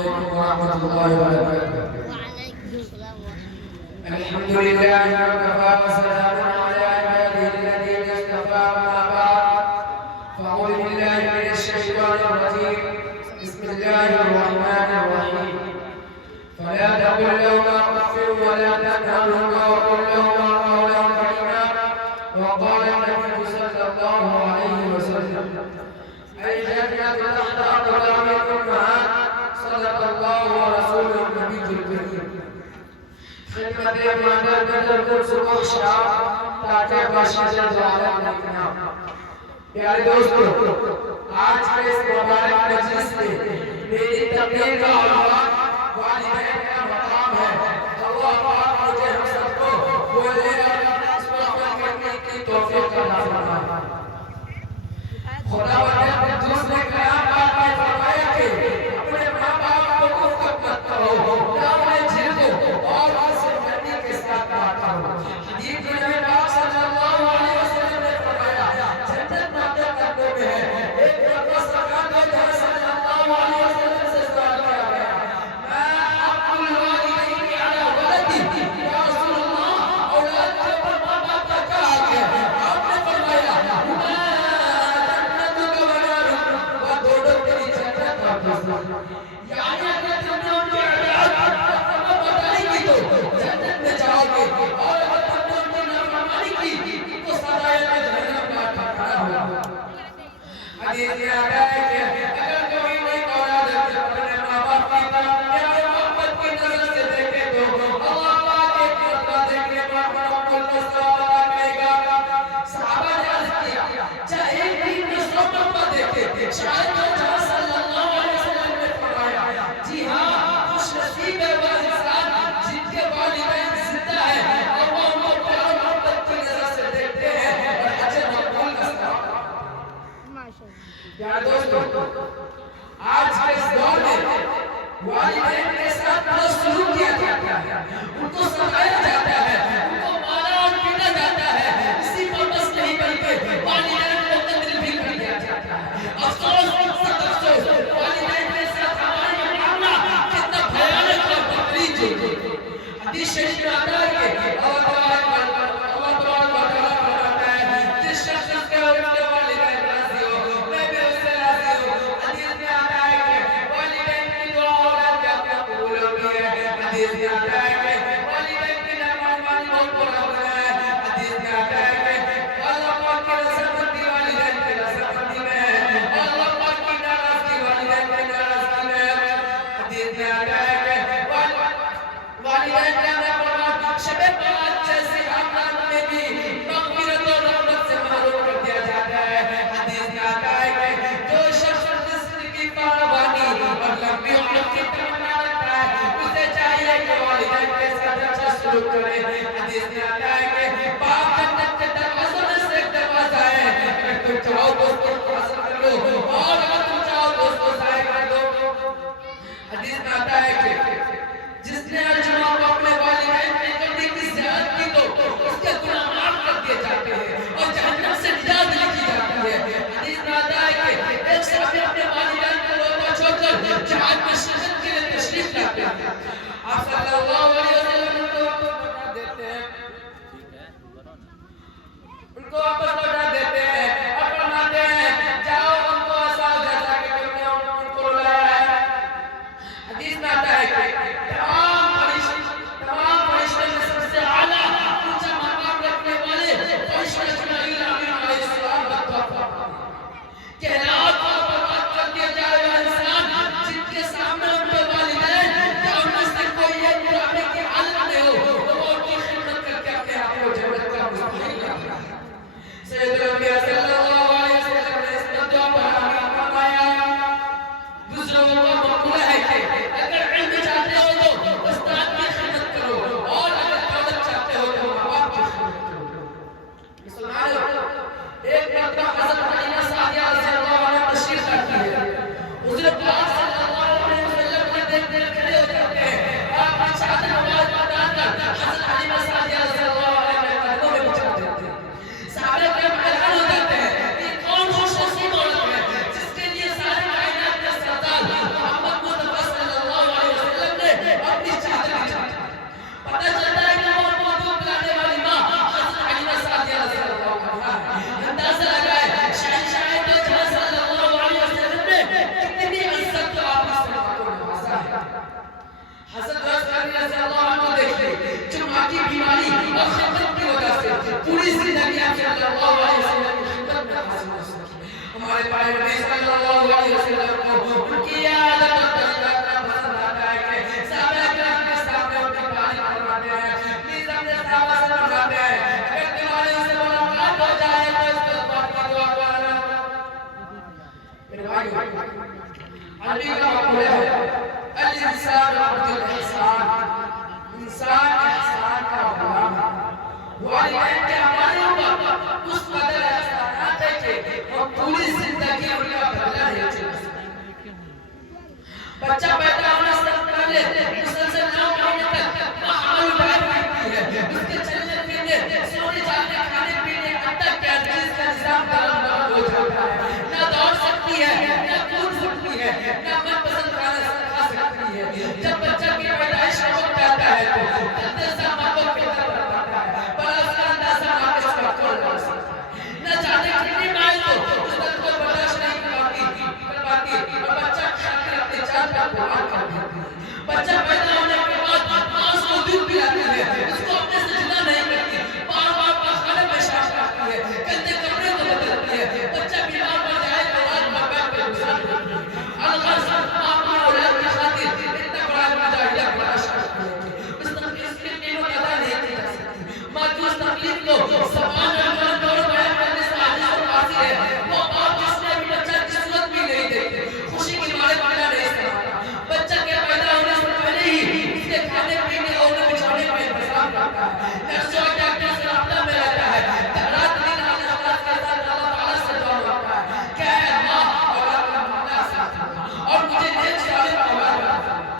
عليكم ورحمة الله وبركاته. وعليكم السلام ورحمة الله. الحمد لله وكفى وسلام على عباده الذين اصطفى أما بعد فأعوذ بالله من الشيطان الرجيم بسم الله الرحمن الرحيم فلا تقل لهما أف ولا تنهرهما وقل لهما قولا كريما وقال النبي صلى الله عليه وسلم الجنة تحت أقدام الأمهات صدق الله ورسوله النبي الكريم. خدمت مادر بدر قدس بخشا تاکہ بخشا جلالہ نکنا. پیارے دوستو، آج کے اس مبارک مجلس میں میری تقریر کا عنوان والدین کا مقام ہے. اللہ پاک مجھے ہم سب کو بولنے اور اس پر عمل کرنے کی توفیق عطا فرمائے. خداوند نے اپنے دوسرے کلام پاک میں فرمایا کہ اپنے ماں باپ کو کفر مت کرو، نہ انہیں جھیلو اور ان سے نرمی کے ساتھ بات کرو. حدیث میں نبی پاک صلی اللہ علیہ وسلم نے فرمایا جنت مادہ کرنے میں ہے. ایک مرتبہ سرکار دو جہاں صلی اللہ علیہ وسلم سے سوال کیا گیا ما حق الوالدین علی ولدی یا رسول اللہ، اولاد کے اوپر ماں باپ کا کیا حق ہے؟ آپ نے فرمایا یعنی اگر تم نے ان کے نافرمانی کی تو جنت میں جاؤ گے، اور اگر تم نے ان کی نافرمانی کی تو سزائے جہنم کا ٹھکانا ہوگا. حدیث میں آتا ہے کہ اگر کوئی نیک اولاد اپنے ماں باپ کی طرف پیار و محبت کی نظر سے دیکھے تو اللہ پاک ایک مرتبہ دیکھنے پر مکمل ثواب عطا کرے گا. صحابہ نے عرض کیا چاہے ایک دن میں 100 مرتبہ دیکھے شاید تو جہاں صلی اللہ علیہ وسلم نے فرمایا جی ہاں خوش نصیب ہے وہ انسان جن کے والدین زندہ ہیں اور وہ ان کو پیار و محبت کی نظر سے دیکھتے ہیں اور اجر مقبول کا ثواب. پیارے دوستو، آج کے اس دور میں والدین کے ساتھ بڑا سلوک کیا جاتا ہے، ان کو ستایا جاتا ہے، ان کو مارا اور پیٹا جاتا ہے. اسی پر بس نہیں بلکہ والدین کو قتل بھی کر دیا جاتا ہے. افسوس سخت افسوس، والدین کے ساتھ ہمارا معاملہ کتنا بھیانک اور بدترین ہے. حدیث شریف میں آتا ہے کہ اللہ تبارک و تعالیٰ فرماتا ہے جس شخص کے والدین راضی ہو میں بھی اس سے راضی ہوں. حدیث میں آتا ہے کہ والدین کی دعا اولاد کے اپنے قبول ہوتی ہے. حدیث میں آتا ہے کہ والدین کی نافرمانی بہت برا ہوتا ہے. حدیث میں آتا ہے کہ اللہ پاک کی رضامندی والدین کی رضامندی میں ہے، اللہ پاک کی ناراضگی والدین کی ناراضگی میں ہے. حدیث میں آتا ہے کہ والدین کا نافرمان شب برات جیسے آمد میں بھی مغفرت اور رحمت سے محروم کر دیا جاتا ہے. حدیث میں آتا ہے کہ جو شخص رزق کی فراوانی اور لمبی عمر کی تمنا رکھتا ہے اسے چاہیے کہ والدین کے ساتھ اچھا سلوک کرے. حدیث میں آتا ہے کہ باپ جنت کے دروازوں میں سے ایک دروازہ ہے، اگر تم چاہو تو اس کو حاصل کر لو اور اگر تم چاہو تو اس کو ضائع کر دو. حدیث میں آتا ہے کہ جس نے ہر جمعہ کو اپنے والدین کی کمری کی زیارت کی تو اس کے گناہ معاف کر دیے جاتے ہیں اور جہنم سے نجات لکھی جاتی ہے. حدیث میں آتا ہے کہ ایک صحابی اپنے والدین کو روتا چھوڑ کر جہاد میں شرکت کے لیے تشریف لاتے ہیں. آپ صلی اللہ علیہ وسلم ان کو واپس لوٹا دیتے ہیں اور فرماتے ہیں جاؤ ان کو ایسا جیسا کہ تم نے ان کو رلایا ہے. حدیث میں الانسان عبد الاحسان، انسان احسان کا غلام ہے۔ والدین کے ہمارے اوپر اس قدر احسانات ہے کہ ہم پوری زندگی ان کا بدلہ نہیں چکا سکتے۔ بچہ پیدا ہونے سے پہلے مسلسل 9 مہینے تک ماں حمل کرتی ہے، اس کے چلنے پھرنے، سونے جاگنے، کھانے پینے، حتیٰ کہ ہر چیز کا نظام درست ہو جاتا ہے۔ نہ دوڑ سکتی ہے، نہ کود سکتی ہے، نہ من پسند کھانا کھا سکتی ہے۔ جب بچہ کی پیدائش کا وقت آتا ہے تو اندیشہ ماں کو پیدا کرتا ہے، پر اس کا اندازہ ماں کے ساتھ کون کر سکتا ہے؟ نہ جانے کتنی مائل تو اس درد کو برداشت نہیں کر پاتی اور بچہ خاطر اپنی جان کا قربان کر دیتی ہے۔ بچہ پیدا